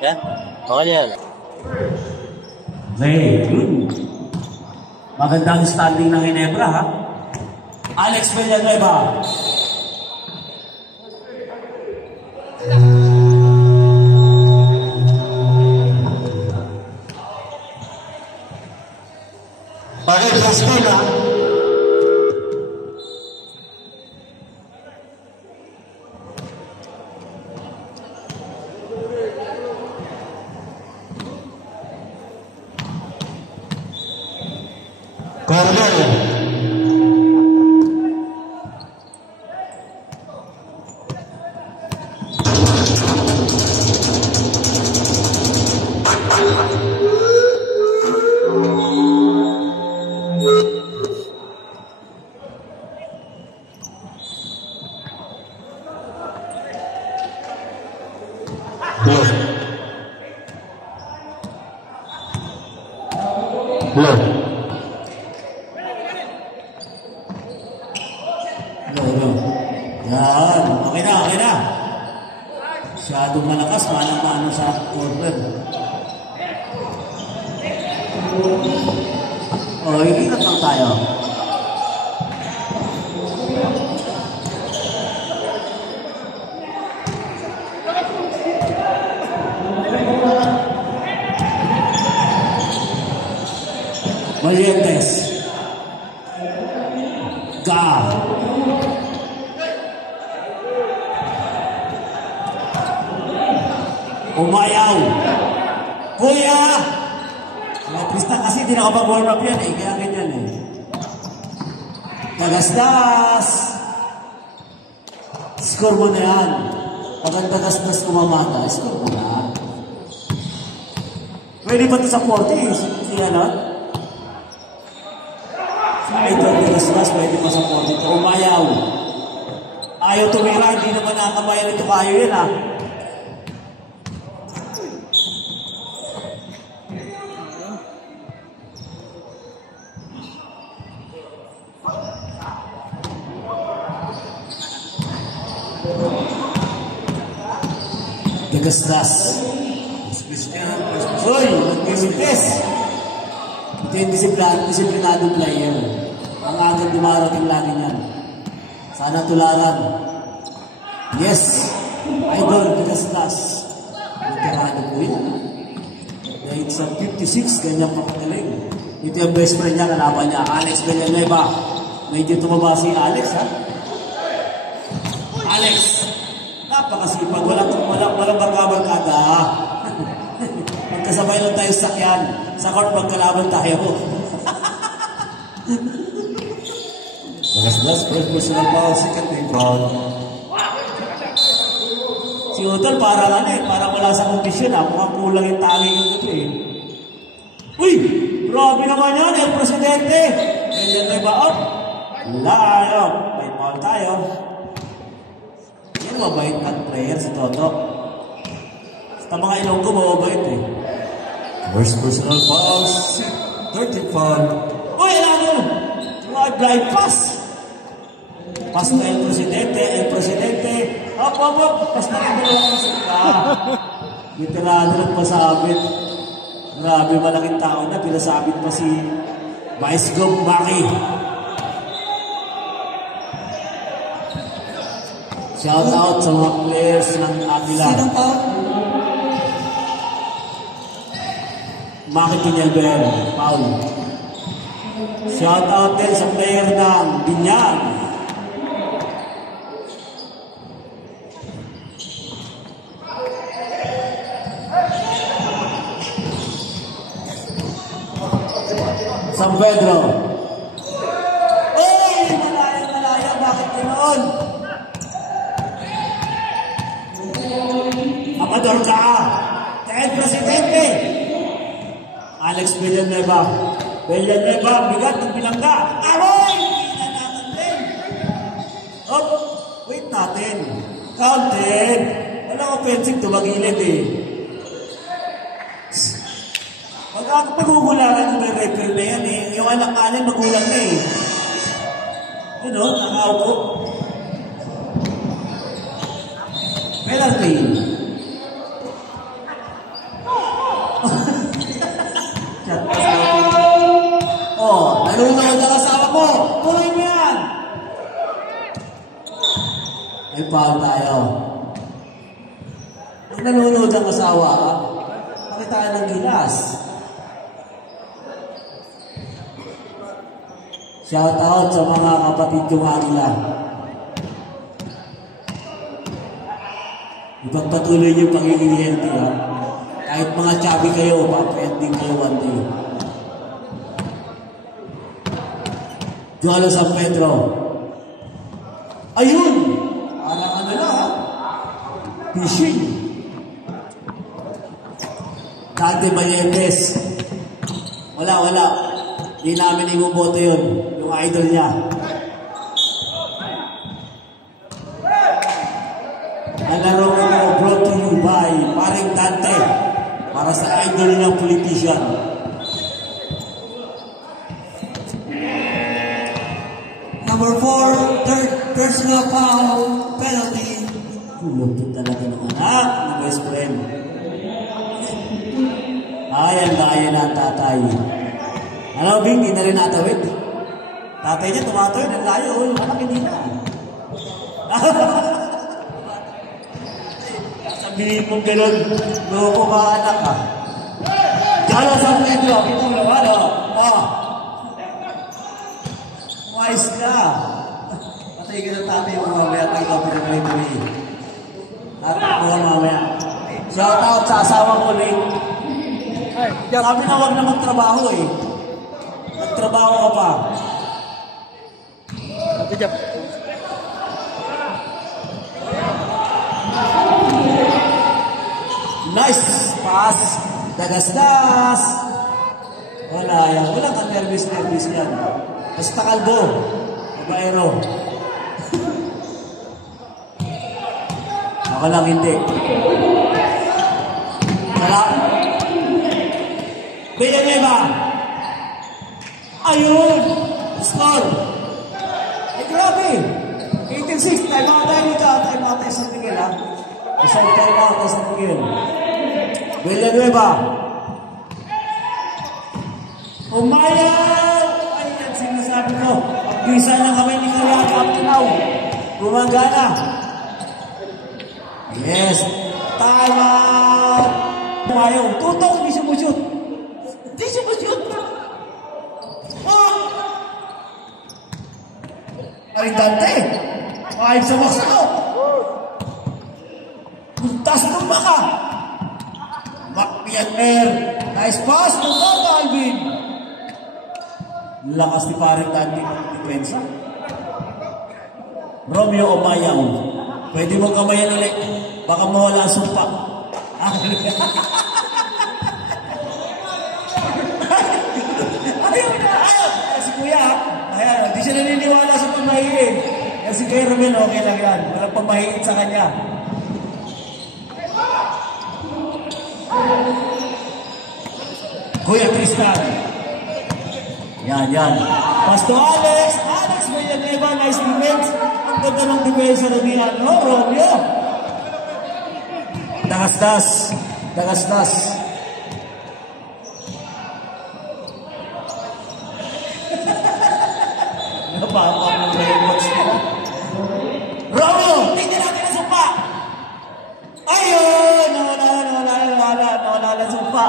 Yan. Okay yan. Okay, good. Magandang standing ng Ginebra, ha? Alex Villanueva. Bakit Cristina? Corner. Yan. Okay na, okay na. Masyadong malakas, manang-mano sa corner. O, iingat lang tayo. Malientes. Umayaw. Kuya! Krista kasi di nakapag-warm up yan eh. Kaya ganyan eh. Tagasdas. Score mo na yan. Pag ang tagasdas kumamata, score mo na. Pwede ba ito sa 40? Siya na? Sa idol tagasdas, pwede pa sa 40. Umayaw. Ayaw tumira, hindi naman nakakamayan ito kayo yan ah. Tagasdas. Uy, mag-isipis. Ito yung disiplinadong player. Ang agad dumarating lagi niyan. Sana tularan. Yes. Idol, Tagasdas. Veterano po yun. Dahil sa 56, ganyan papagaling. Ito yung best friend niya, kalaban niya. Alex Villanueva. Medyo tumaba si Alex, ha? Alex. Napakasipag. Walang barka-barkada. Magkasabay lang tayo sakyan. Sa court, magkalaban tayo. Tagasdas, first personal foul, second team foul. Si Udol, parang wala sa kondisyon ha. Mukhang kulang yung tali yung ito eh. Uy! Grabe naman yan, El Presidente! Ganyan may baon. Layo. May foul tayo. Yan, mabait at player si Toto. Sa mga ilong ko, mabait eh. First personal foul, third team foul. Uy, ano? Blind pass. Pass na El Presidente. Hop. Pass na rin mo lang ka. Veterano lang pasabit. Grabe, malaking tao na. Pinasabit pa si Vice Gov Maki. Shout out sa mga players ng Aguila. Sinong foul? Maki Pinelber, Paul. Shout out din sa player ng Binyag. San Pedro. Hey! Malaya. Bakit ganoon? Amador ka. El Presidente. Alex Villanueva. Bigat ng bilangga. Aroy! Hindi na natin. Hop! Wait natin. Counted. Walang offensive, tumagilid eh. Pag-ugulangan ng may record na yan eh. Yung anak kanin, magulang na eh. Yun o, nakaupo. Penalty. Nanonood ang asawa mo. Tuloy mo yan. Ay, foul tayo. Pag nanonood ang asawa, pakitaan ng gilas. Shout out sa mga kapatid kong Agila. Ipagpatuloy niyo pagiging healthy, ha? Kahit mga chubby kayo, papayat din kayo one day. Jolo San Pedro. Ayun! Parang ano na, ha? Fishing. Dante Vallentes. Wala. Hindi namin ibuboto yun. Yung idol niya. Ang laro ko brought to you by Paring Dante. Para sa idol niyang politician. Number 4, third personal foul penalty. Lupit talaga ng anak ng best friend. Ang gaya na ang tatay. Ano, Bing, hindi na rin natawid. Tatay niya tumatawid, ang layo. Yung anak hindi na. Sabihin mong gano'n, loko ka anak ka. Jalo sa Pedro, kita mo naman, Umayos ka. Patay ka ng tatay mo mamaya, tayo ka pinag-referee. Tatay mo mamaya. Shout out sa asawa ko, Lane. Sabi na huwag na magtrabaho eh. Magtrabaho ka pa. Nice pass. Dagas-das. Wala yan. Wala kang nervous yan. Basta kalbo. Babaero. Ako lang hindi. Wala. Villanueva. Ayun. Score. Eh, grabe. 18-6. Time out tayo dito. Time out tayo sa Miguel, ha? Isang time out tayo sa Miguel. Villanueva. Umayaw! Ayan, sinasabi ko. Pag-isa niya kami ni Kariaga up to now. Gumagana. Yes. Time out! Umayaw. Tutok, hindi siya mo-shoot. Hindi siya mo-shoot. Paring Dante. 5 sa box out. Puntas ng baka. Macpianer. Nice pass. Tutok, Alvin. Lakas ni Paring Dante ng depensa. Romeo Omayaw. Pwede mong kamayan ulit. Baka mawala ang sumpa. Si Kuya, ayan, hindi siya naniniwala sa pamahiin. Yan si Kuya Romel, okay lang yan. Walang pamahiin sa kanya. Kuya Tristan. Yan. Pasto Alex Villanueva, nice defense. Ang ganda ng defense na niyan, no, Romeo? Dagas-das. Napapa mo ba yung watch mo? Romeo, tingnan natin ang sumpa. Ayun, nawala ang sumpa.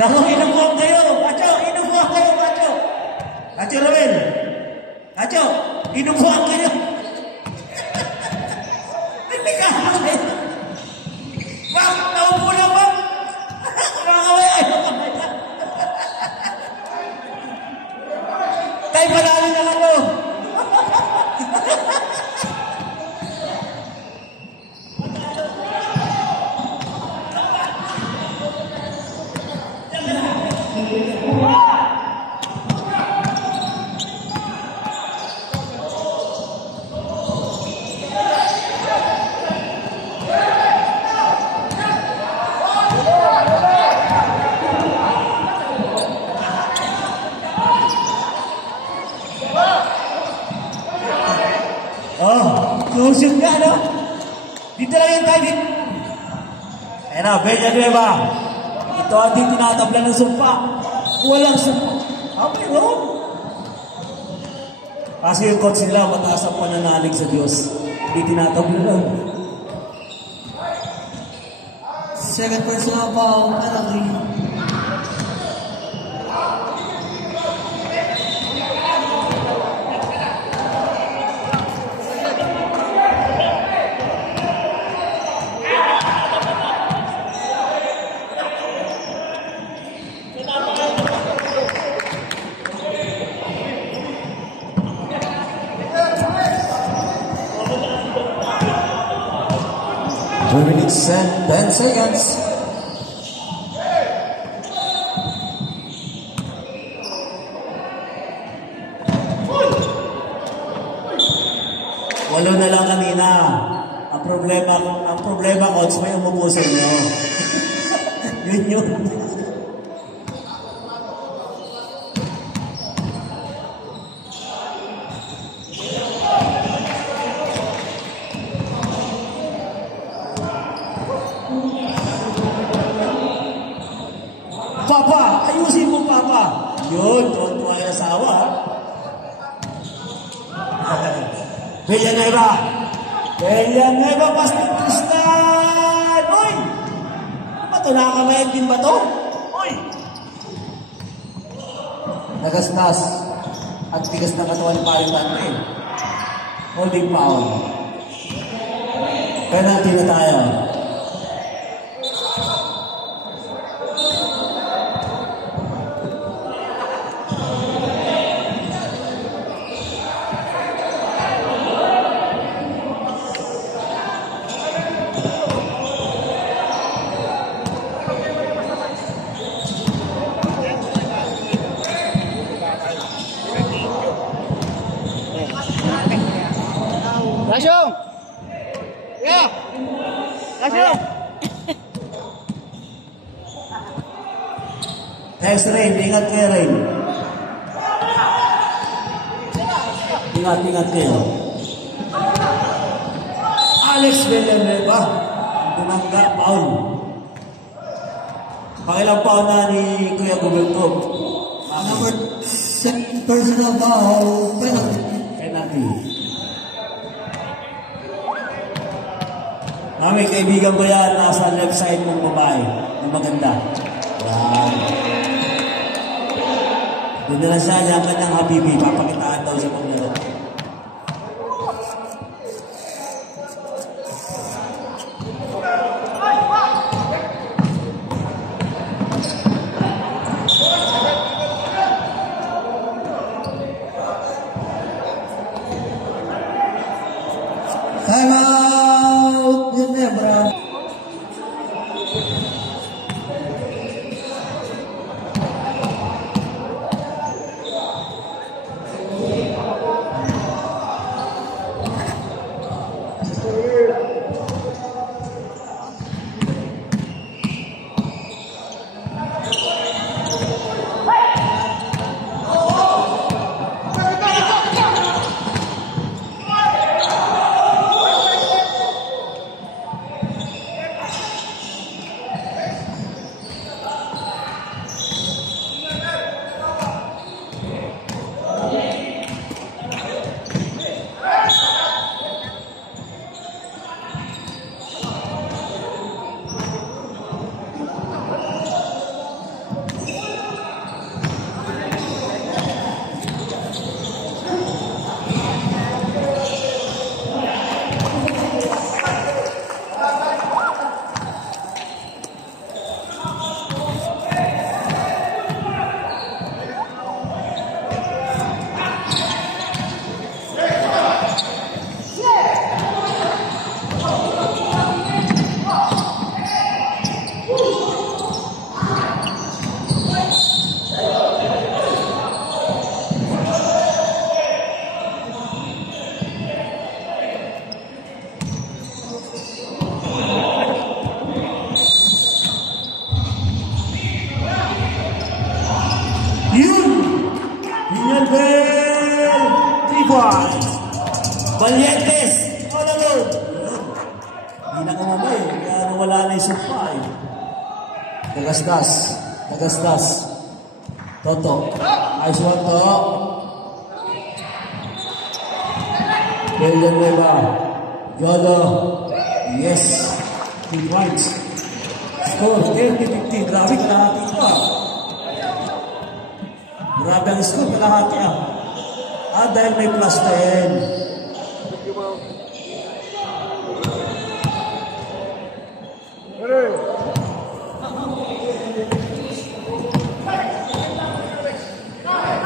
Naku, inubuhan kayo. Inubuhan kayo, Acho. Acho Romel. Acho, inubuhan kayo. Hindi ka. Bak, naupo na ba? Nakakaway, ayaw ka ba yan? Tayo panalo na ano. No shoot nga, no? Dito lang yung time. Ayan na, Villanueva. Ito ang di tinatabla ng sumpa. Walang sumpa. Okay, wrong. Kasi yung coach nila, mataas ang pananalig sa Diyos. Hindi tinatabla lang. Second personal foul, penalty. Two minutes and 10 seconds. Walo na lang kanina. Ang problema coach, may umupo sa inyo. Yun yun. Papa, ayusin mo Papa. Yun, tuwan-tuwa yung asawa. Villanueva. Villanueva, pasting Tristan. Uy! Ano ba ito? Nakakamayan din ba ito? Uy! Nagasgas. At tigas na katawan ni Paring Tante. Holding foul. Penalty na tayo. Langsung. Ya. Langsung. Next Rain, ingat kayo Rain. Ingat kayo. Alex Villanueva. Tumangga, foul. Pakilang foul na ni Kuya Gubeltog. Number 6 personal foul, penalty. Penalty. Mami, kaibigan ko yan, nasa left side ng babae na maganda. Yan. Doon na lang siya, yaman ng Habibi, papakitaan daw siya paglaro. Time out, Ginebra. Bell, 3 points. Valientes, all nawawala na yung supply. Tagastas. Toto. Nice one, to. Villanueva. Yolo. Yes. 3 points. Score, 30-50. Grabe, kalahati pa. Grabe ang score, kalahati ah. Dahil may plus 10.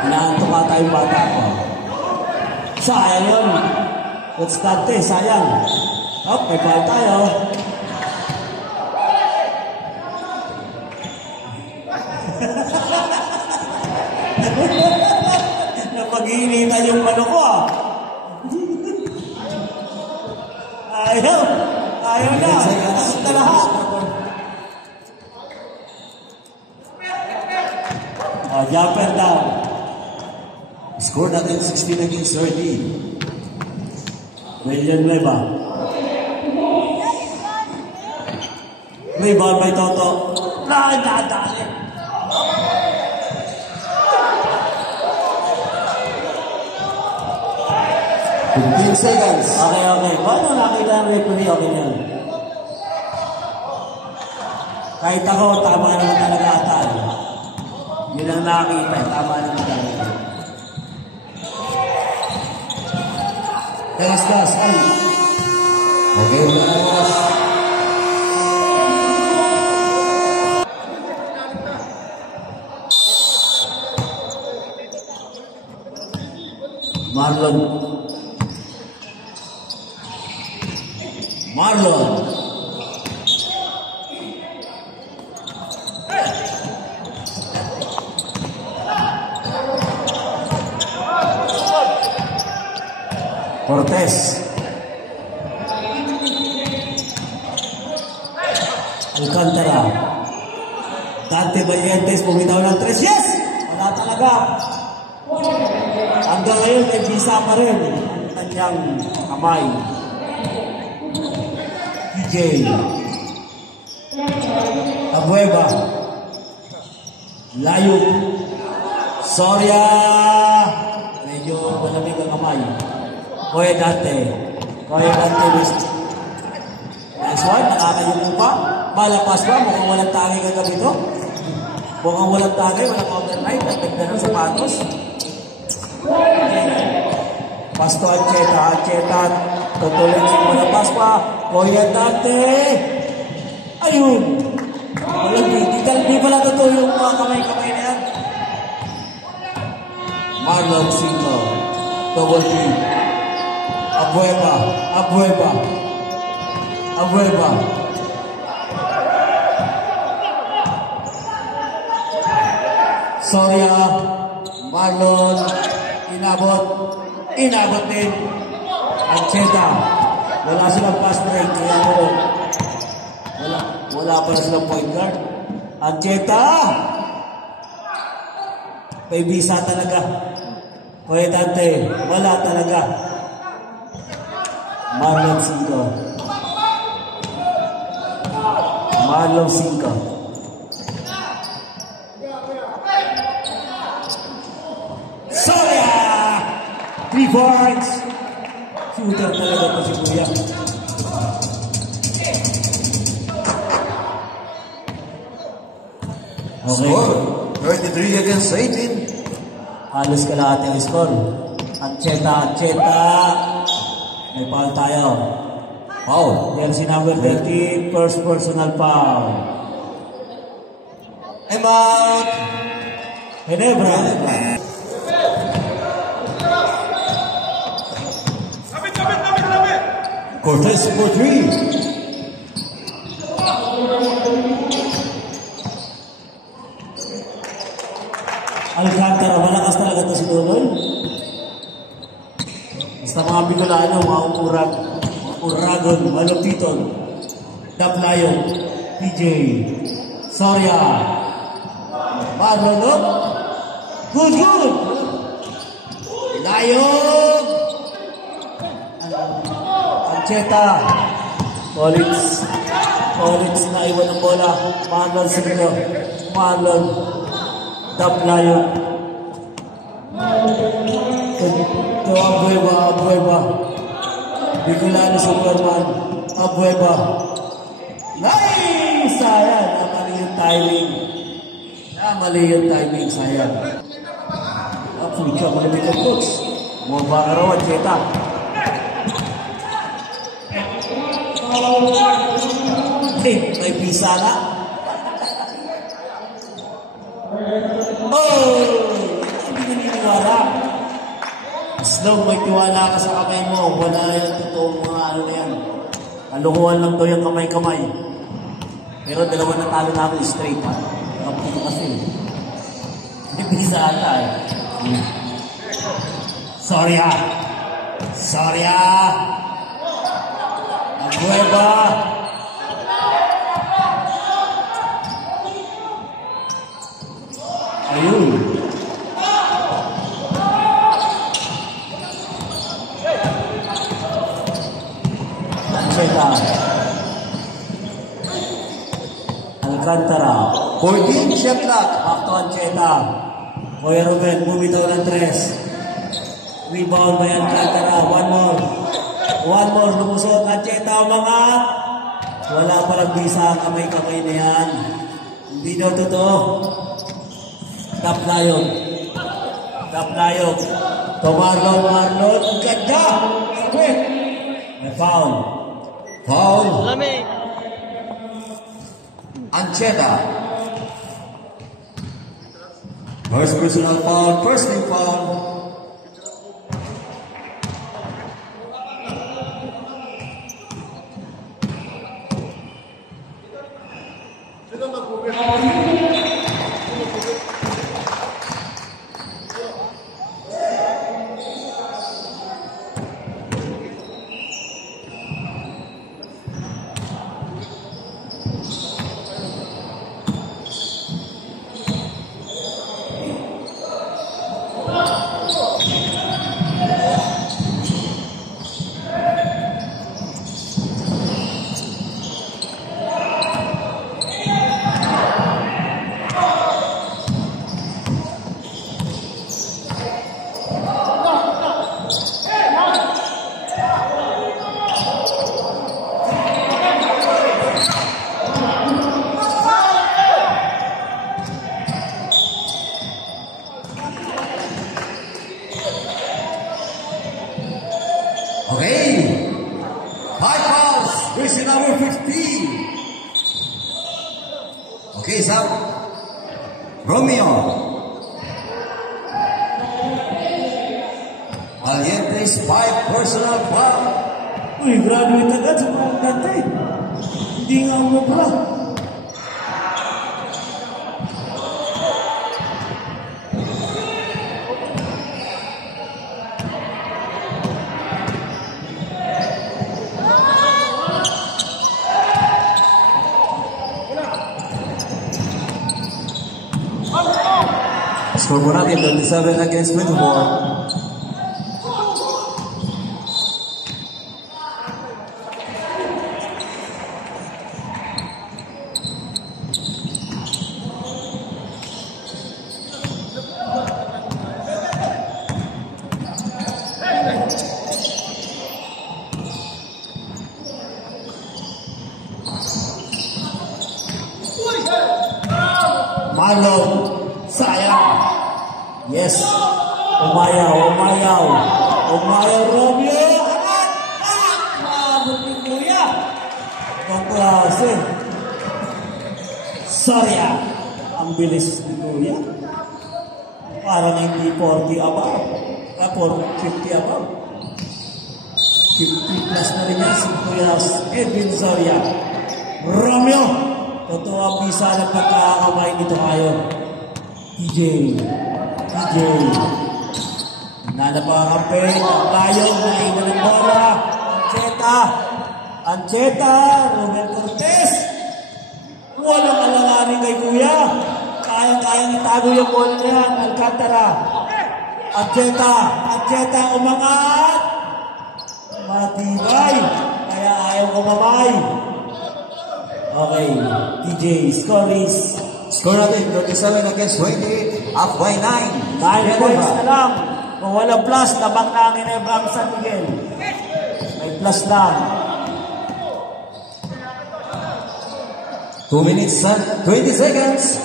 Inaanto ka tayong bata ko. Sayang yun. Constante, sayang. May ball tayo. Napag-iinitan yung mano ko ah. Ayaw na. Takot na lahat. Jumper down. Score natin 16 against 30. Villanueva. Rebound by Toto. Nadali. 15 seconds. Okay. Paano nakita ang referee? Okay na yun. Kahit ako, tama naman talaga ata. Yun ang nakita. Tama naman talaga. Tagastas. Okay, wala na oras. Marlon. Cortez. Alcantara. Dante Valientes, bumitaw ng 3. Yes! Wala talaga. Hanggang ngayon, may visa pa rin ang kanyang kamay. PJ. Abueva. Layo. Soria. Medyo malamig ang kamay. Koye Dante. Nice one. Nakakayupo pa. Malapas ba? Mukhang walang tagay kagabi ito. Mukhang walang tagay. Walang counter night. Nagpagda ng sapatos. Pasto Ancheta. Tutuloy sa malapas pa. Koye Dante. Ayun. Di pala totoo yung mga kamay-kamay na yan. Marlon Cinco. Double team. Abueva. Soria. Marlon. Inabot din. Ancheta. Wala silang pass break. Kaya wala pa silang point guard. Ancheta. May visa talaga. Koye Dante. Wala talaga. Marlon Cinco. Soria! 3 points! Shooter talaga po si Kuya. Okay. Score 33 against 18. Halos kalahati ang score. Ancheta. May foul tayo. Foul. Jersey number 13, first personal foul. I'm out. Ginebra. Cortez for 3. Alcantara, malakas talaga ito si Donoy. Basta mga Bicolano, mga Uragon, Malupiton, Daplayon, PJ, Soria, Marlon, good! Layon! Ancheta, Collins, Collins na iwan ng bola. Marlon Siglo. Marlon. Daplayo. Ito Abueva. Bicolano Superman. Abueva. Nice! Sayang. Mali yung timing. Sayang. Pucha, malimit ang coach. Mababa ka raw, Cheta. May pisa na. Hindi naniniwala. As long may tiwala ka sa kamay mo, wala yung totoong mga ano na yan. Kalukuhan lang daw yung kamay-kamay. Pero dalawa na talo na ako straight, ha? Kapito kasi. May pisa ata, eh. Sorry, ha? Abueva. Ayun. Ancheta. Alcantara. 14 shot clock. Back to Ancheta. Kuya Ruben, bumitaw ng 3. Rebound by Alcantara. One more. Lumusot. Ancheta umangat. Wala parang bisa. Kamay-kamay na yan. Hindi daw totoo. Taplayog. Marlon. Ganda. Quick. May foul. Ancheta. First personal foul. First team foul. Okay. 5 fouls. Jersey number 15. Okay, Sam. Romeo. Valientes 5 personal foul. Uy, graduate agad sa mga dante. Hindi nga umubra. Score po natin, 27 against 24. Marlon, sayang. Yes. Umayaw, Romeo. Mabot ni Kuya. Ang klase. Sorya. Ang bilis ni Kuya. Parang hindi 40 above. 50 above. 50 plus na rin yan si Kuya Edwin Sorya. Romeo. Totoo ang bisa ng pagkakamay nito ngayon. TJ. Nanapakampay. Layong na ina ng bola. Ancheta. Romel Cortez. Walang alanganin kay Kuya. Kayang-kayang itago yung bola na yan. Alcantara. Ancheta umangat. Matibay. Kaya ayaw kumamay. Okay, TJ, score is Score natin, 37 against 28, up by 9. 9 points na lang. Kung walang plus, tabak na ang Ginebra ang San Miguel. May plus lang. 2 minutes and 20 seconds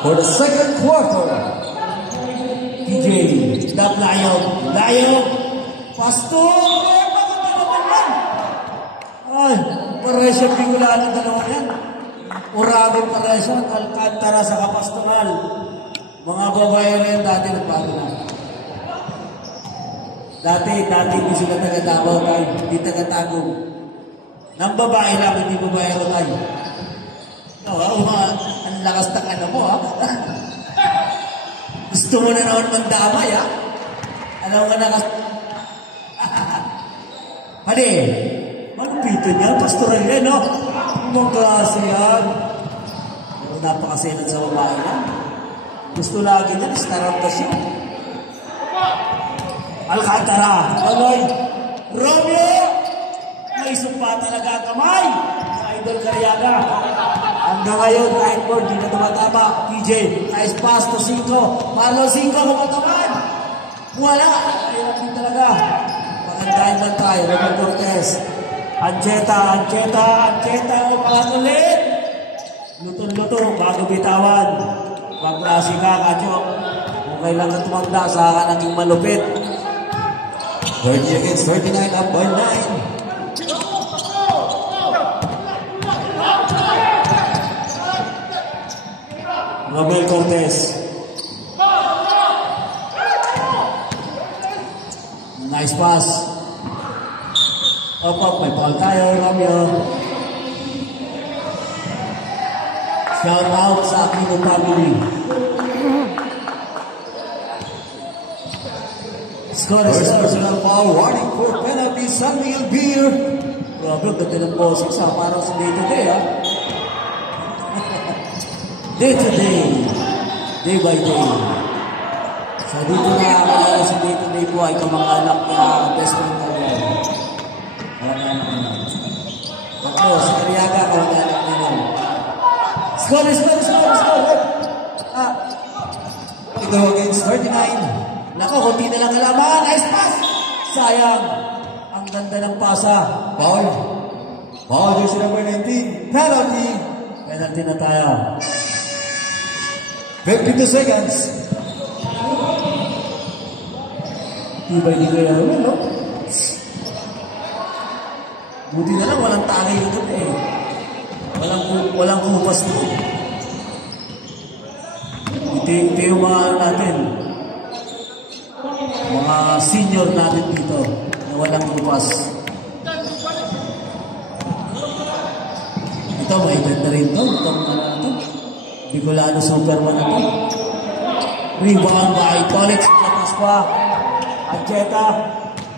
for the second quarter. TJ, stop Layog. Layog! Pastor! Bakit naman yan? Ay, paresya biglaan ng dalawa yan. Urabe paresya, Alcantara sa Kapastoral. Mga babae rin, dati nagbago na. Dati hindi sila taga-Davao tayo, hindi taga-Tagum. Nang babae lang, hindi babae rin tayo. Ang lakas ng ano mo, ha? Gusto mo na naman mandamay, ha? Alam mo na Hali, magpito niya, pastoral yan, no? Mga klase yan. Pero napakasinad sa babae na. Gusto lagi niya, starantas siya. Alcantara, Aloy, Romeo! May sumpa talaga ang kamay. Idol Cariaga. Hanggang ngayon, kahit board, di na tumatama. TJ, nice pass to 5. Marlon 5, kumataman. Wala. Ayun din talaga. Pagandahin lang tayo. Romeo Cortez. Ancheta. O, pangulit. Lutong-luto, bago bitawan. Pagklase ka, Kacho. Kung kailan ka tumanda, sa ka naging malupit. 30 against 39, up by 9. Romel Cortez. Nice pass. Up, may ball tayo, Romeo. Shout out sa Aquino family. Score. First personal foul, warning for penalty, San Miguel Beer. Grabe, ganda ng boses ha. Parang sa day to day ha. Day to day. Day by day. So dito na ako sa day to day po ay kamang-anak na best friend na yan. Kamang-anak na yan. Ako, sa Cariaga, kamang-anak na yan. Score! Ito against 39. Nako, kunti na lang kalaman. Nice pass! Sayang. Ang ganda ng pasa. Foul, jersey number 19. Penalty. Penalty na tayo. 52 seconds. Ibay ni Kuya Romel, no? Buti na lang, walang tagay ito eh. Walang kupas ito. Ito yung mga natin. Mga senior natin dito na walang kupas. Ito, may ganda rin ito. Itong ito. Bicolano Superman na ito. Rebound by Tolix. Lapas pa. Ancheta.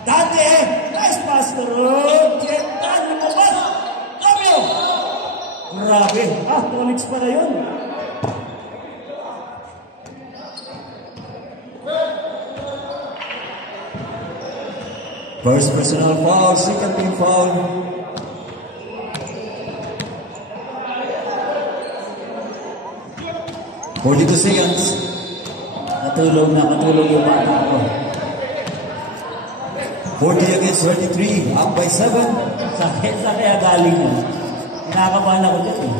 Dante! Nice pass to Ancheta. Lumabas! Romeo! Grabe. Tolix pa na yun. First personal foul, second team foul. $42 seconds. Katulog yung bata ko. 40 against 33, up by 7. Sakit sa kaya galing mo. Kinakabahan ako dyan eh.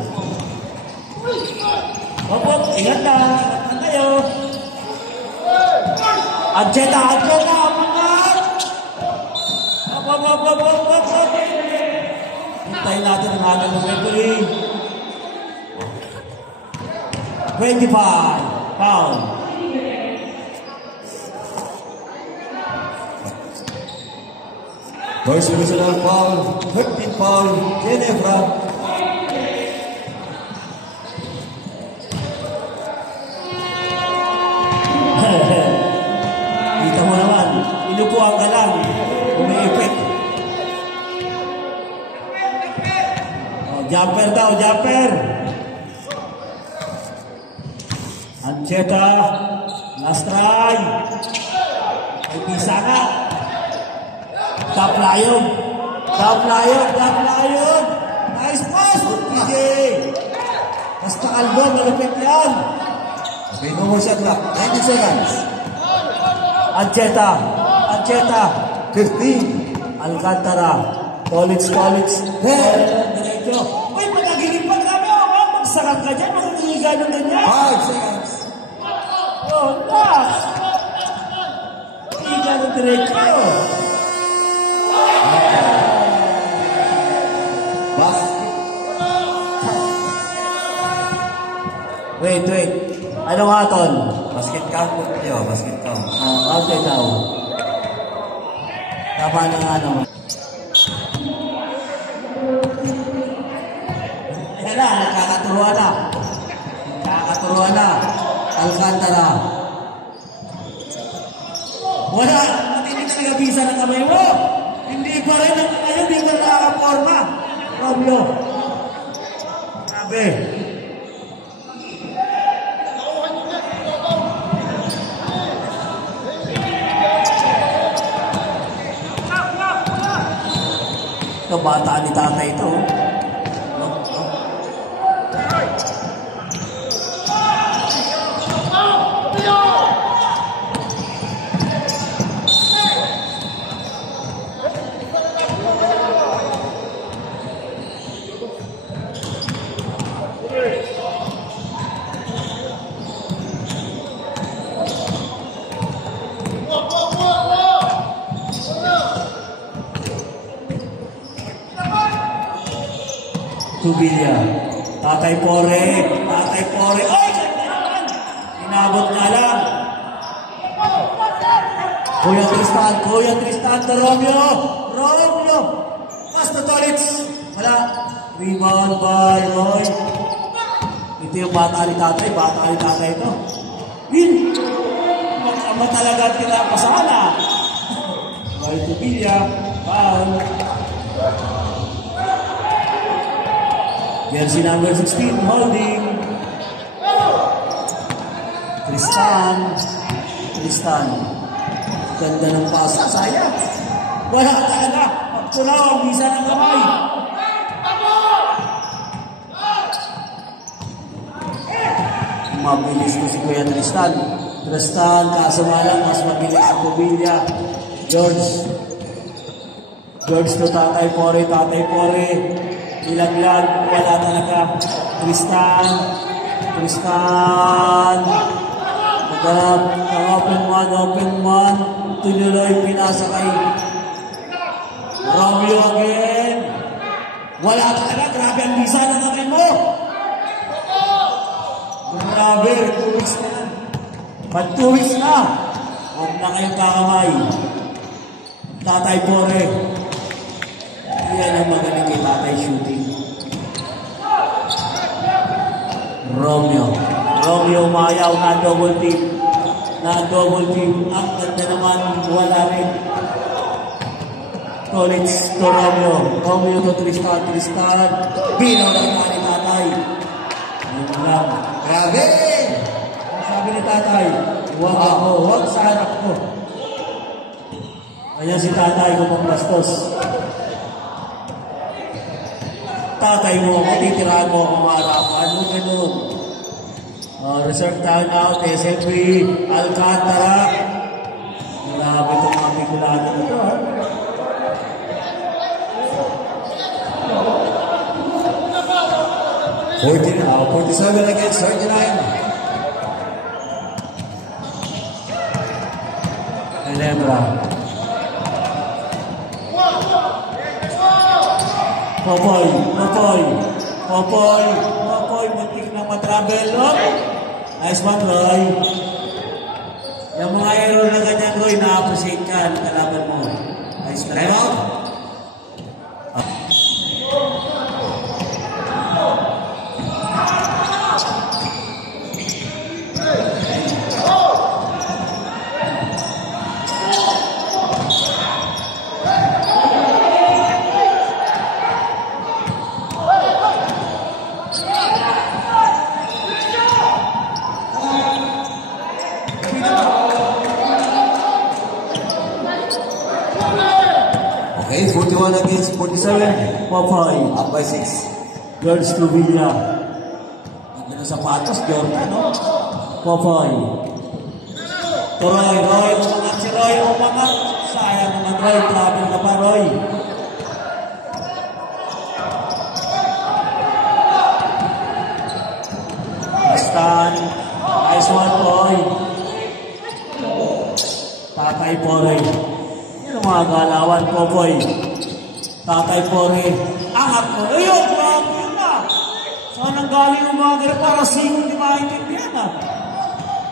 Hop, ingat na. Ingat na kayo. Ancheta, apangat! Hop. Hintayin natin ang hanggang ng referee. 25. Foul. First personal foul, 13 foul, Ginebra. Kita mo naman, inupuan ka lang. Umiipit. Jumper daw, jumper. Ancheta, last try. Ay bisa ka. Top layog. Nice pass. Sige! Basta kalbo, malupit yan! Okay, no more shot clock. 90 seconds. Ancheta! 15. Alcantara. Tolits. Diretso. Uy, magagilipan kami. Magsakan ka dyan. Magagiligan ng ganyan. 5 seconds. Oh, last. Magagiligan ng diretso. Basket. Wait. Anong hatol? Basket count. Basket count. Okay, tao. Tama na nga naman. Ayan na, nagkakaturuan na. Alcantara. Wala, matinig ka nag-abisa ng kamay mo. Hindi pa rin ang ngayon, hindi ka nakakaporma. Romeo. Grabe. Ito, bata ni tatay ito. Tubilla. Tatay Pore. Ay, ganda naman. Inabot nga lang. Kuya Tristan to Romeo. Pass to Tolits. Wala. Rebound by Roy. Ito yung bata ni tatay ito. Win. Mag-ama talaga kinapasana. Roy Tubilla. Foul. Jersey number 16, holding. Tristan. Ganda ng pasa. Sayang. Wala talaga. Pagtulaw ang bisa ng kamay. Mabilis ko si Kuya Tristan, kaso malang mas mabilis si Tubilla. George to Tatay Pore. Ilaglag, wala talaga. Tristan. Maghanap ng open man. Tuloy pinasa kay Romeo again. Wala talaga, grabe ang bisa ng kamay mo. Grabe, 2 weeks na yan. But 2 weeks na. Huwag na kayong kakamay. Tatay Pore. Yan ang magaling kay tatay shooting. Romeo mayaw na double team. Ang ganda naman, wala rin. Tolits to Romeo to Tristan. Binaw lang na ni tatay. Yun lang. Grabe! Sabi ni tatay, huwag sa anak ko. Kaya si tatay ko pang bastos. Tatay mo ako, titirahan mo ako maharapan. Ano ganun? Reserve time out, SFB, Alcantara. Grabe itong mga pikulado ito, ha? Now 47 against 39. Elebra. Popoy, muntik na matravel. Nice one, Roy. Yung mga error na ganyan, Roy, na-appreciate ka, kalaban mo. Nice try. Time out. Okay, 41 against 47. Popoy. Up by 6. Girls to Villa. Hindi na sapatos, Jordan, no? Popoy. Roy, umangat si Roy, umangat. Sayang naman Roy, travel na pa Roy. Stan, nice one, Roy. Tatay Pore. Yan ang mga galawan, Popoy. Tatay Pore. Angat mo. Ayun, grabe yun na. Saan ang galing ang mga ganun para singon di maintindihan ah.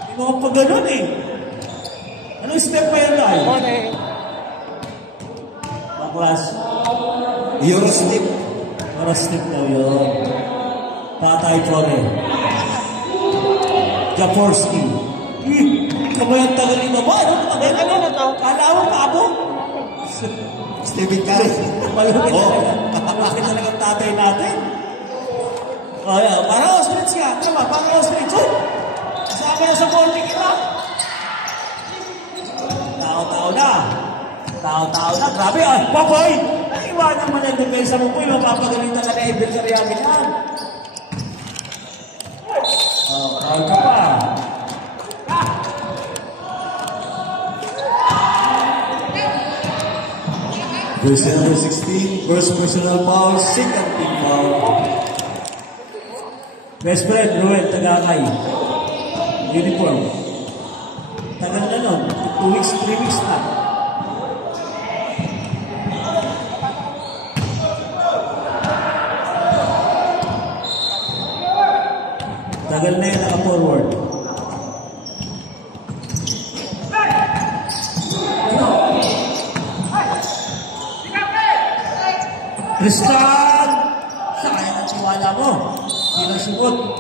Hindi mo pa ganun eh. Anong step pa yun tayo? Baklas. Eurostep. Eurostep daw yun. Tatay Pore. Japorski. Kamayang tagal ito ba? Ano na to? Kala mo kabo? Stephen Curry. Malupit talaga. Malupit talaga ang tatay natin. O yan, parang Auschwitz ka. Tama, parang Auschwitz. Kasama na sa korte kita. Tao-tao na. Tao-tao na. Grabe, ay, Popoy! Naiwanan mo na doon kayo sa Popoy. Mapapagalitan ka na Ebel Sariamin yan. Proud ka pa. Jersey number 16, first personal foul, second team foul. Best friend, Ruel, Tagakay. Uniform. Tagal na nun. 2 weeks, 3 weeks na. Tagal na yun naka-forward. Tristan! Sayang ang tiwala mo. Hindi na sugot.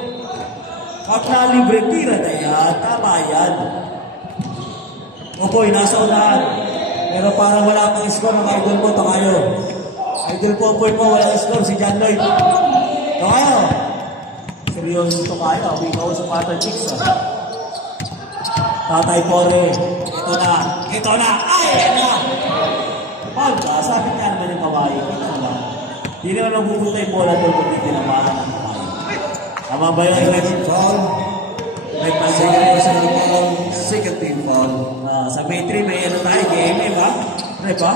Kapag libre tira na yan, tama yan. Popoy, nasa unahan. Pero parang wala kang score ng idol mo, Tokayo. Idol Popoy mo, wala kang score, si John Lloyd. Tokayo. Seryoso Tokayo, ikaw sa Pattern Chicks. Tatay Pore. Ito na. Ito na. Ay, yan na. Paul ka, sabi niya naman yung kawaii. Ito na. Hindi naman magpupunta yung bola doon kung hindi tinamaan ng kawaii. Tama ba yun? Second foul. Second personal foul, second team foul. Sa May 3, may ano tayo, game ba? Ano ba?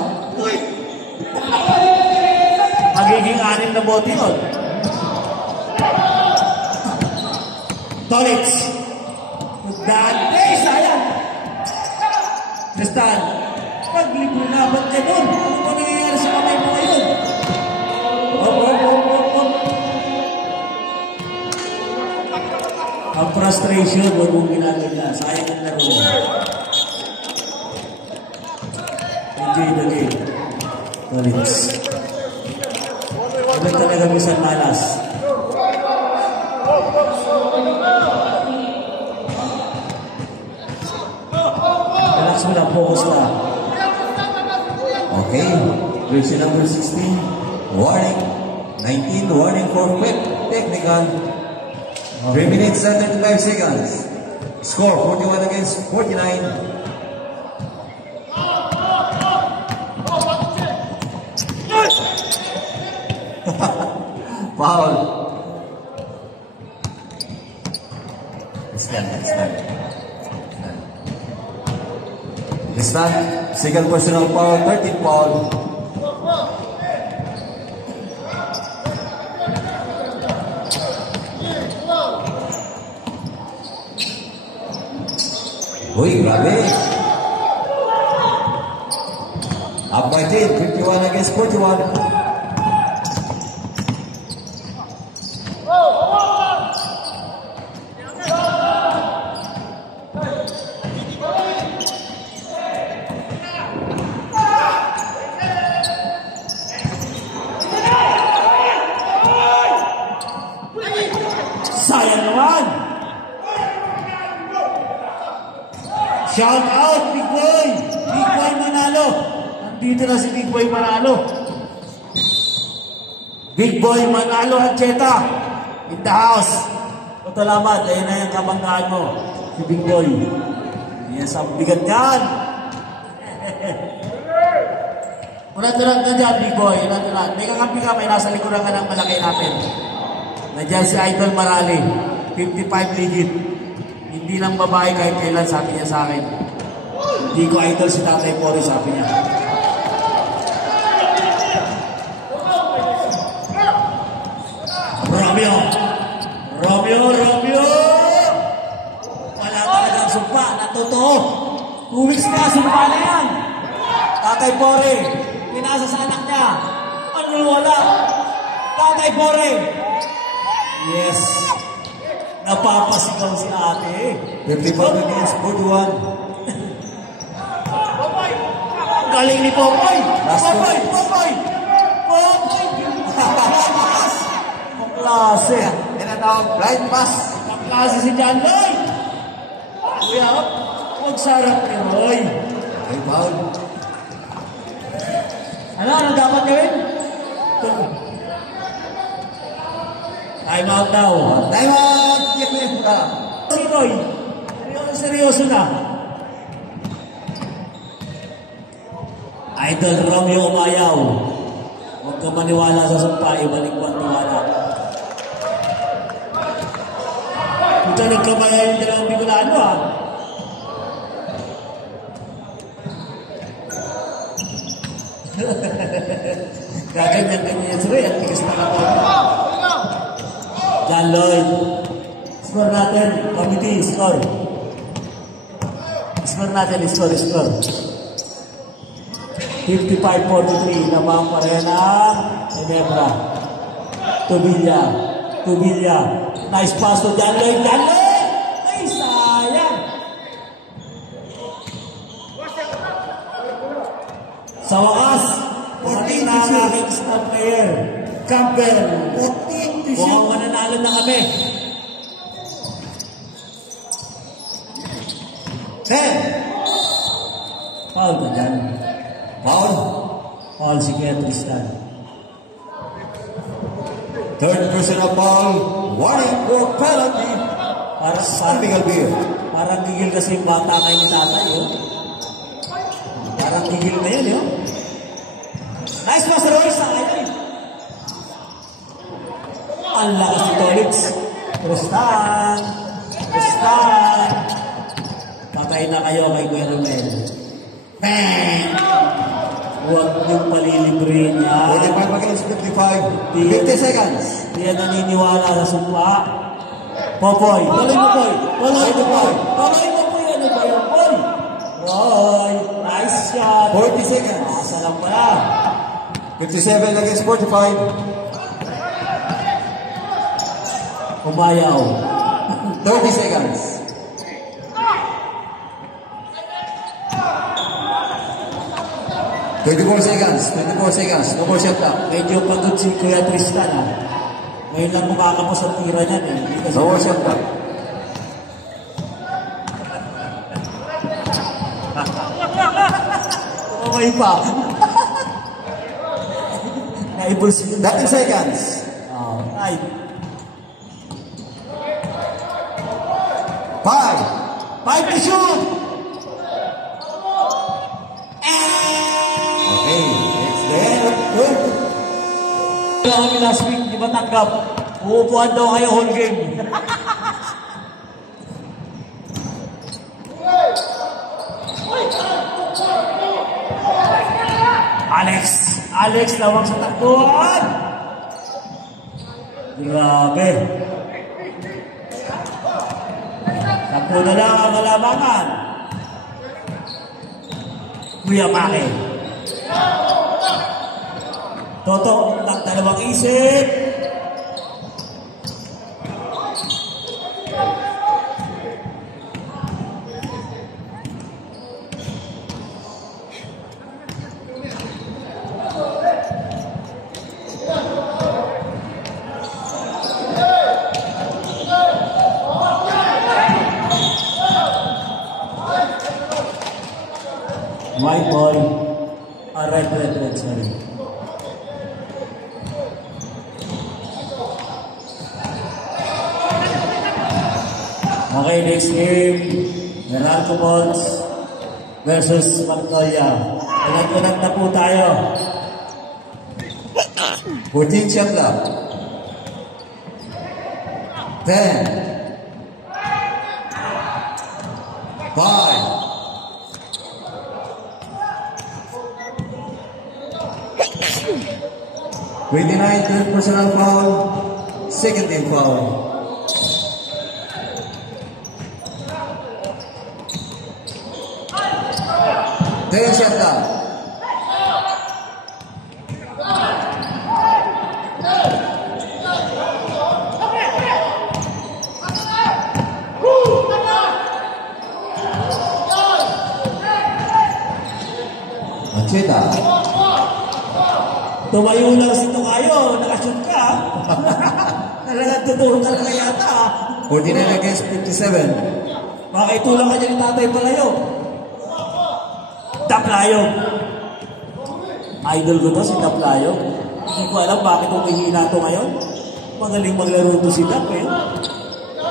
Magiging 6 na bote yun. Tolitz. Dante, sayang. Tristan, paglipo na, ba't ka doon? Ano ba nangyayari sa kamay mo ngayon? Ang frustration, huwag mong ginagawa. Sayang ang laro. Enjoy the game. Tolitz. Ilan talaga minsan malas. Relax mo lang, focus ka. Okay, jersey number 16, warning. 19, warning for quick technical. 3 minutes and 35 seconds. Score 41 against 49. Foul. Stand. Second personal foul, 13 foul. Uy, grabe. Up by 10, 51 against 41. Sayang naman! Shout out, Big Boy! Big Boy Manalo! Nandito na si Big Boy Manalo. Big Boy Manalo at Cheta in the house. Salamat, ayun na yung kabanggaan mo. Si Big Boy. Yes, ang bigat yan. Unat-unat na dyan, Big Boy. Unat-unat. May kakampi ka, may nasa likuran ka ng malaki natin. Nandiyan si Idol Marali, 55 legit. Hindi lang babae kahit kailan, sabi niya sa akin. Hindi ko idol si Tatay Pori, sabi niya. Romeo! Wala talagang sumpa, natotoo. 2 weeks na, sumpa na yan. Tatay Pori, pinasa sa anak niya. Ano wala? Tatay Pori. Yes. Napapasigaw si ate. 55 against 41. Galing ni Popoy. Last Popoy. Klase. Tinatawag blind pass. Klase si John Lloyd. Kuya, huwag sarap ni Roy. Okay, foul. Ano dapat gawin? Time out daw. Time out! Si Roy, seryoso na. Idol Romeo Umayaw. Huwag ka maniwala sa sumpa, ibalik mo ang tiwala. Ito nagkamaya yung dalawang Bicolano ha. Gaganyan-ganyan si Roy, at tigas na kapag. John Lloyd. Score natin. Committee, score. Score natin, score. 55-43. Labang pareha ng Ginebra. Tubilla. Nice pass to John Lloyd. Ay, sayang. Sa wakas, pumating na ang aking star player. Campbell. Mukhang mananalo na kami. 10. Foul ba dyan? Foul si Kuya Tristan. Third personal foul. Warning for penalty. Parang gigil kasi yung bata kayo ni tatay, oh. Parang gigil na yun, oh. Nice pass, Roy, sa kayo. Ang lakas ni Tolitz. Tristan. Patay na kayo kay Kuya Romel. Bang! Huwag niyong palilibrin yan. 45 against 55. 50 seconds. Hindi yan naniniwala sa sumpa. Popoy. Tuloy mo, Poy. Ano ba yun, Poy? Roy. Nice shot. 40 seconds. Asa lang pala. 57 against 45. Umayaw. 30 seconds. 24 seconds. No more shot clock. Medyo pagod si Kuya Tristan, ha. Ngayon lang makakapos ang tira niyan, eh. No more shot clock. Kumamay pa. Naibos yun. 30 seconds. Right. 5 to shoot. Okay, it's there. Good. Kami last week, di ba tanggap? Uupuan daw kayo whole game. Alex, lawang sa takbuhan. Grabe. Takbo na lang ang kalabangan. Kuya Maki. Toto, dalawang isip. White ball. Red, sorry. Okay, next game. Meralco Balls versus Magnolia. Unat-unat na po tayo. 14 shot clock. 10, 5, 29, third personal foul, second team foul. Then shut down. Macheta. Tumayo lang si Tokayo, nakashoot ka. Talagang totoo talaga yata. 49 against 57. Makitulang ka dyan ni Tatay Palayo. Taplayog. Idol ko to si Taplayog. Hindi ko alam bakit umihina to ngayon. Magaling maglaro to si Tap eh.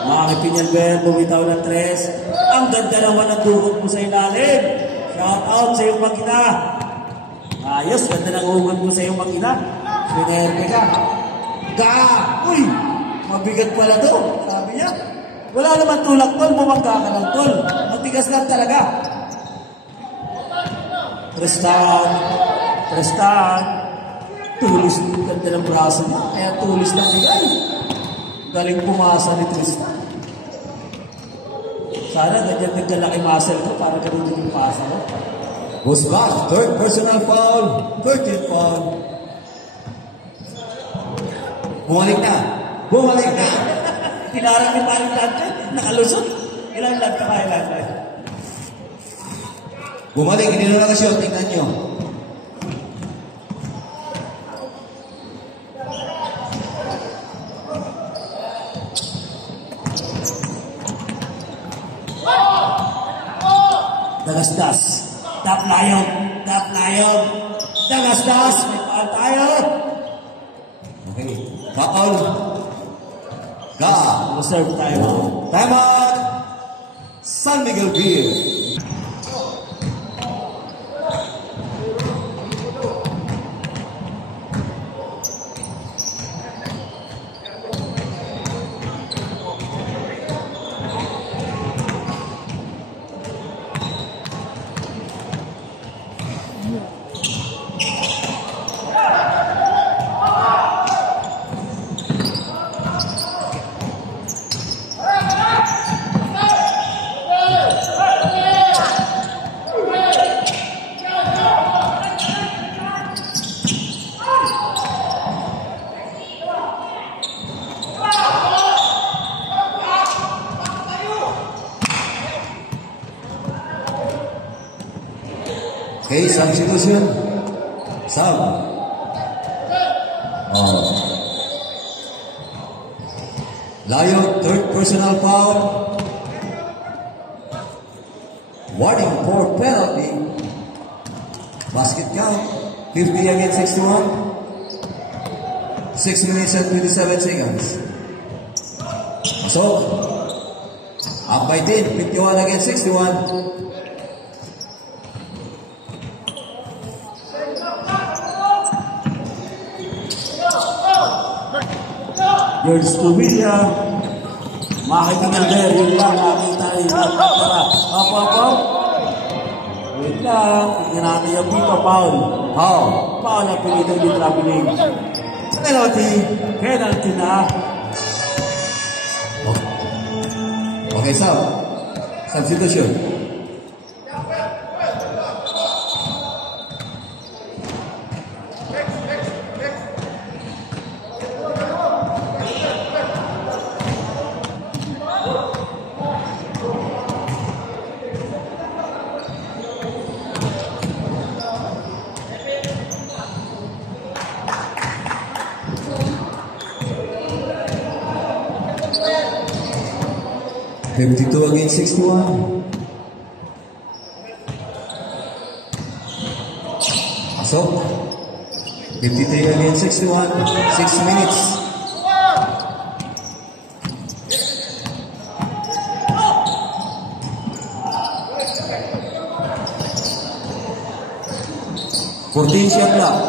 Makakipinyan bumitaw ng tres. Ang ganda naman ang dukot mo sa ilalim. Shout out sa iyong makina. Ayos, ganda ng ugot mo sa iyong makina. Sinerve ka. Uy! Mabigat pala to. Sabi niya. Wala naman tulak tol, bumangga ka ng tol. Matigas lang talaga. Prestan. Tulis yung ganda ng braso mo. Kaya tulis lang bigay. Galing pumasa ni Tristan. Sana ganyan din kalaki muscle ko para ganun yung pasa mo. Busbach, third personal foul, 13th foul. Bumalik na. Pinarang yung paling lante, nakalusot. Ilang lante ka kaya lante? Bumalik, hindi na nakashoot, tingnan nyo. Dagasdas. Taplayog. Dagasdas. May paal tayo. Okay. Foul. Serve tayo. Time out. San Miguel Beer. Okay, substitution. Sub. Layo, third personal foul. Warning for penalty. Basket count. 50 against 61. 6 minutes and 27 seconds. So, up by 10, 51 against 61. George Tubilla. Makikita there, yun lang. Nakita rin natin para. Up. Wait lang. Tignan natin yung pipa foul. Foul na pinitong yung traveling. Penalty na. Okay, substitution. $52 against 61. Asok. 53 against 61. 6 minutes. Shot clock.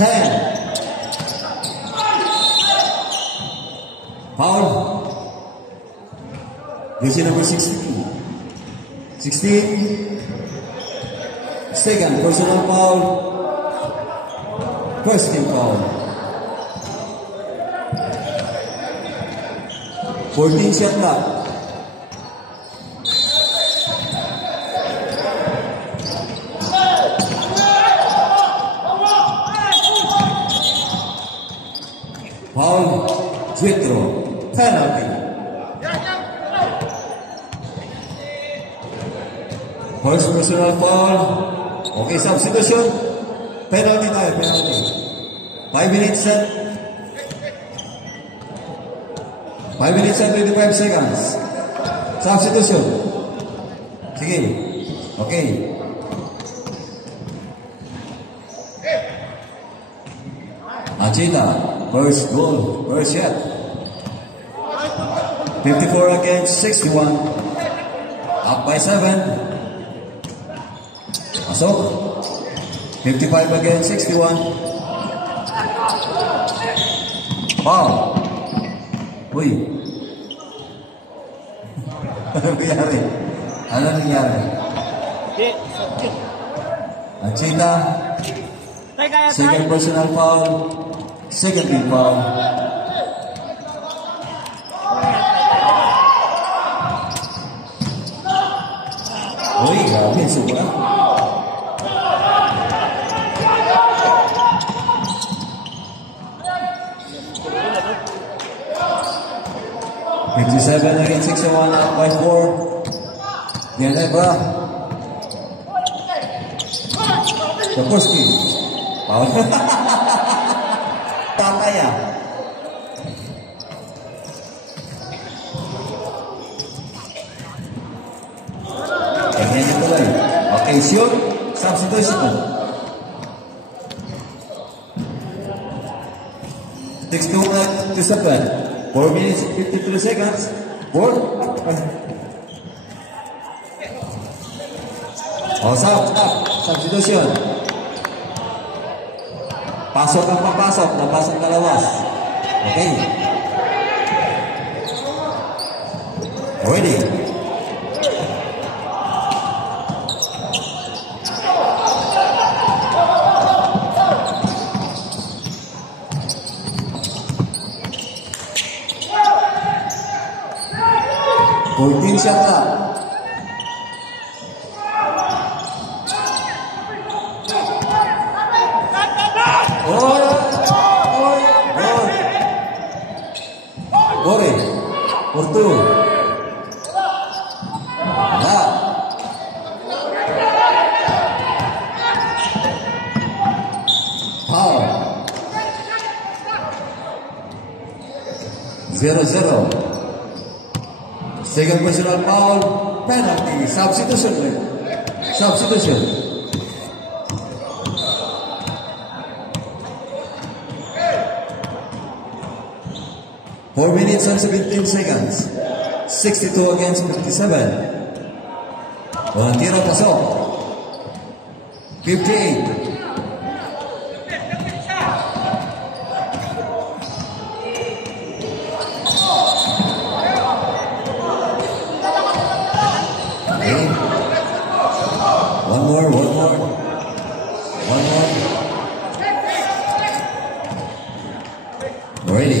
10. Foul. Jersey number 16. 16. Second personal foul. First team foul. 14 shot clock. Foul, free throw, penalty. First personal foul. Okay, substitution. Penalty tayo, penalty. 5 minutes set. 5 minutes and 25 seconds. Substitution. Sige. Okay. Achita. First goal. First shot. 54 against 61. Up by 7. Pasok. 55 against 61. Foul. Uy. Ano nangyari? Ano nangyari? Achita. Second personal foul. Second team foul. Uy, grabe, sobra. Seven against 61, up by 4. Ginebra. Kapurski. Foul. Tataya. Ganyan niya tuloy. Okay, shoot. Substitution. 6-2 to 7. 4 minutes, 53 seconds. Ball. Oh, stop. Substitution. Pasok ang papasok. Napasok na lawas. Okay. Ready. Shot clock. Bore. Portu. Foul. 0-0. Second personal foul, penalty, substitution. 4 minutes and 17 seconds. 62 against 57. Walang tira pasok. 58. One more. Ready.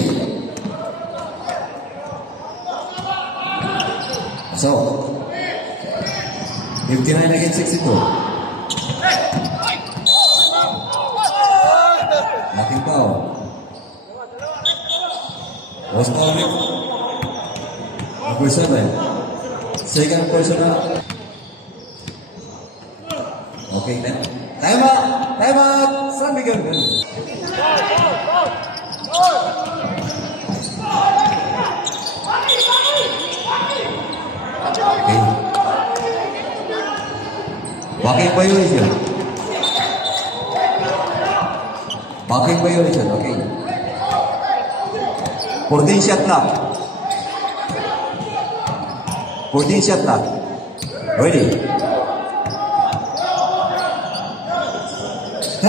So, 59 against 62. Nothing foul. Ostolnik. Number 7. Second personal. Okay, time out. San Miguel. Okay. Walking violation. Okay. 14 shot clock. Ready. 10.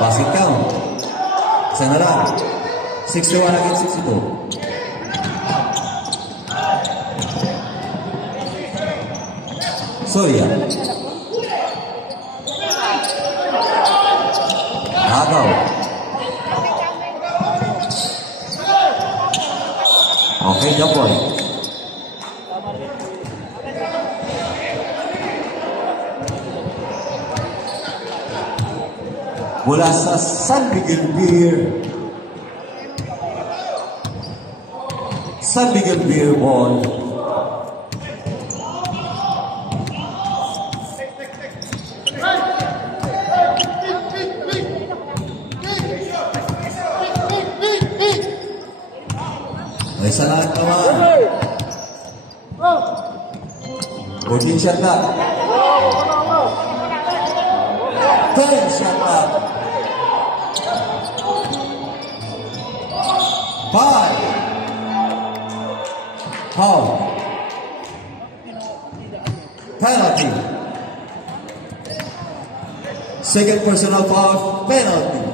Basket count. Isa na lang. 61 against 62. Surya. Agaw. Okay, the point. Mula sa San Miguel Beer. San Miguel Beer ball. May isa na naman. 14 shot na. 10 shot na. 5. Foul. Penalty. Second personal foul. Penalty.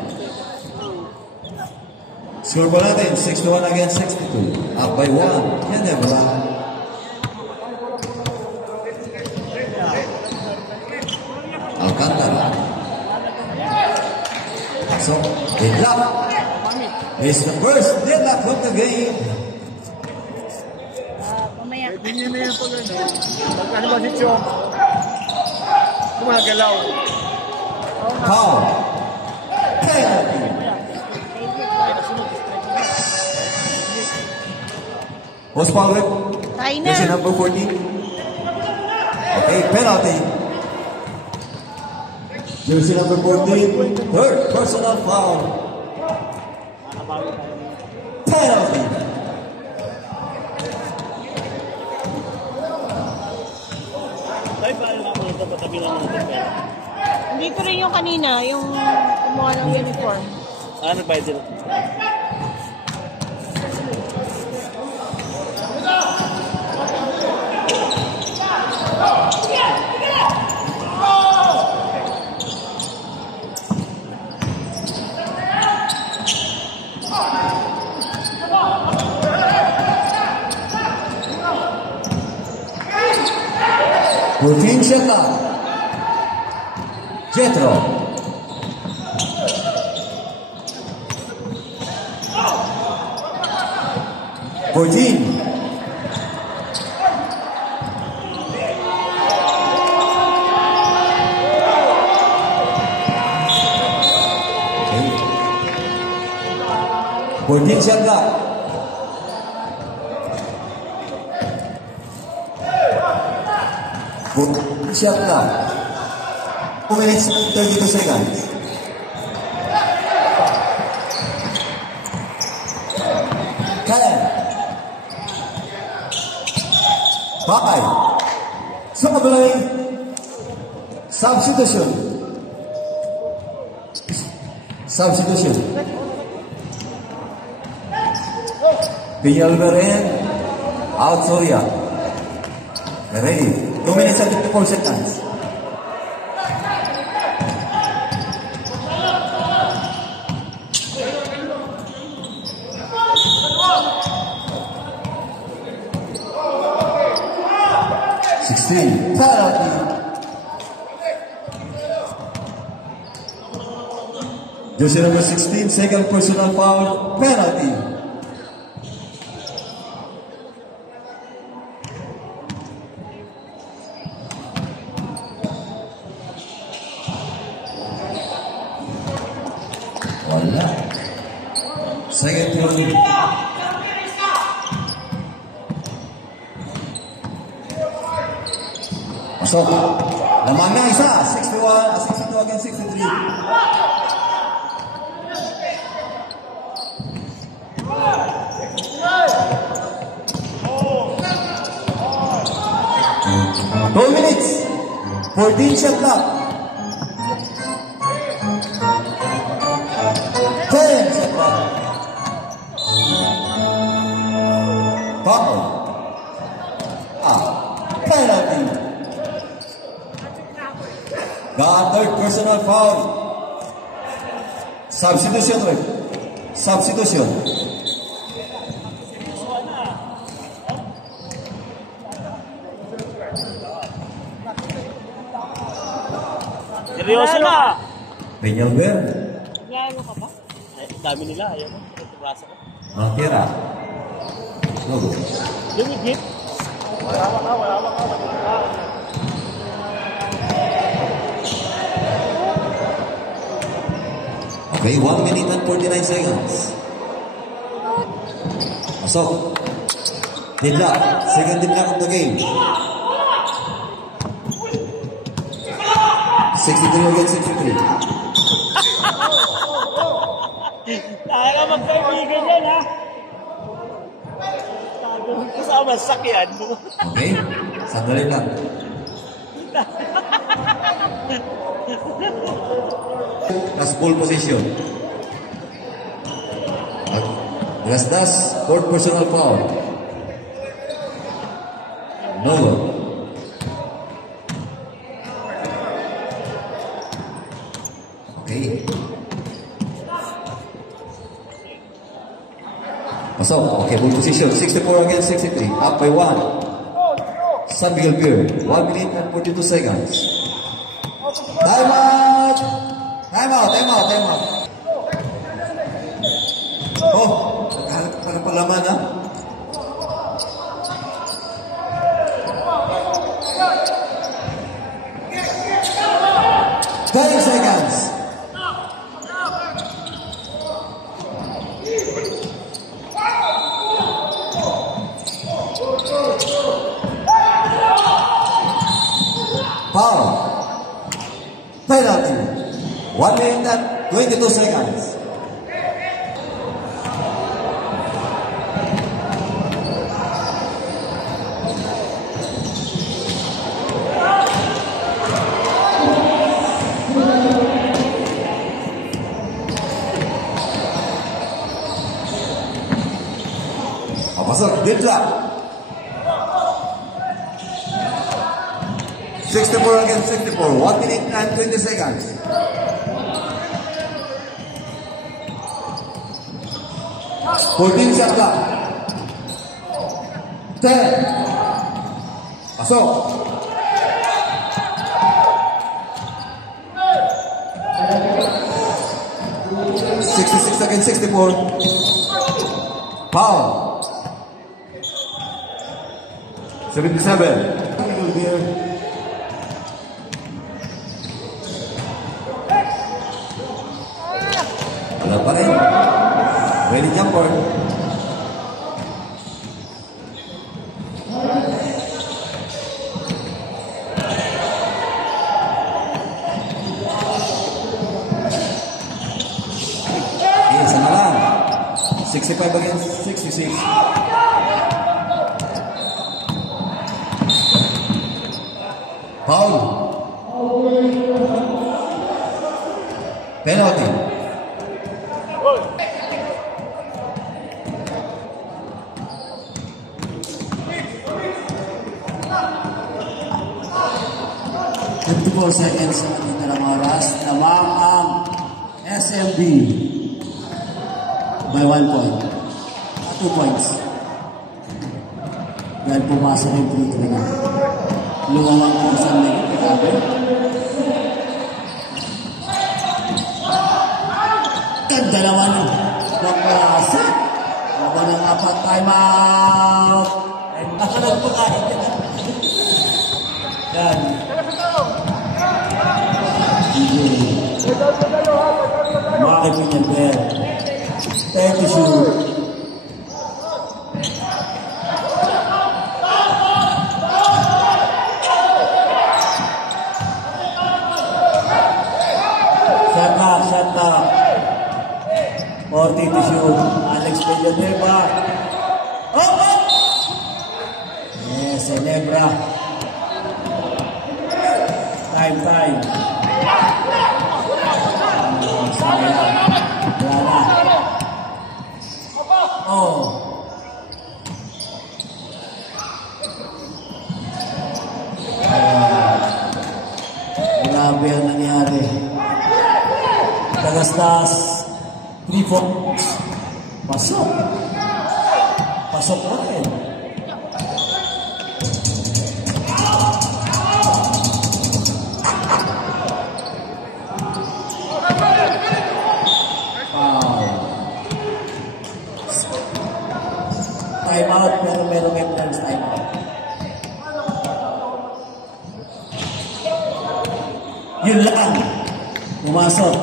Score po natin, 61 against 62. Up by 1. Ginebra. Alcantara. So, deadlock. It's the first deadlock of the game. Pwede niya na yan pag ano. Pagkano ba si Chong? Gumagalaw. Foul. Penalty. Post foul rep. Jersey number 14. Okay, penalty. Jersey number 14. Third personal foul. Penalty. Hindi ko rin yung kanina, yung kumuha ng uniform. Ano ba ito? Routine shot na. Jetro. Fourteen. Fourteen shot na. Shot na. 2 minutes and 32 seconds. Kaya. Bakay. Sa kabalay. Substitution. Substitution. Villalberen. Out Surya. Ready. 2 minutes and 54 seconds. Penalty. Jersey number 16, second personal foul, penalty. Wala. Second penalty. So, naman na isa, 62 against 63. Two minutes, 14 shot clock. 10 shot clock. Foul. Penalty. The third personal foul. Substitution rate. Substitution. Seryoso na! Peñalver. Lalo ka ba? Ay, dami nila. Ayan o. Rasa ko. Tira. No good. Lumigit. Wala ka. Okay, 1 minute and 49 seconds. Pasok. Deadlock. Second deadlock of the game. 63 against 63. Taka magkaibigan yan, ha? Kasama sakyan mo. Okay? Sandali lang. That's full position. Das, fourth personal foul. No goal. Okay. Pasok. Okay, full position. 64 against 63. Up by 1. San Miguel Beer. 1 minute and 42 seconds. Time out! Time out! Oh, naghanap ka na palaman, ha? Seconds. Foul. Penalty. 1 minute and 22 seconds. Pasok, deadlock. 64 against 64. 1 minute and 20 seconds. Holding shot clock. 10. Pasok. Against 64. Foul. 77. Wala pa rin. Ready jumper. Isa na lang. 65 against 66. Foul. Penalty. Seconds na natin oras. Lamang ang SMB by 1 point. 2 points. Dahil pumasa na yung free throw na. Lumawang ang isang nagkakabe. Ganda naman yung pumasa. Laban ng apat. Time out. Ay, nakalag pa kahit. Yan. Bakit mo yan, Ben? Thank you, Sue. Shut up. 40 to shoot. Alex Villanueva. Oh! Yes, Celebra. Time. Oh. Grabe ang nangyari. Tagastas. 3-4. Pasok. Pasok na rin. Time out, pero merong entrance time out. Yun lang. Pumasok.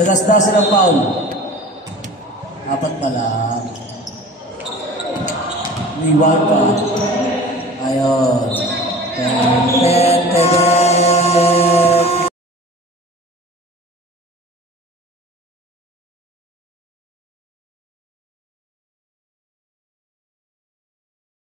Dagas-dasin ang foul. Apat pala. May 1 pa. Ayun. 10.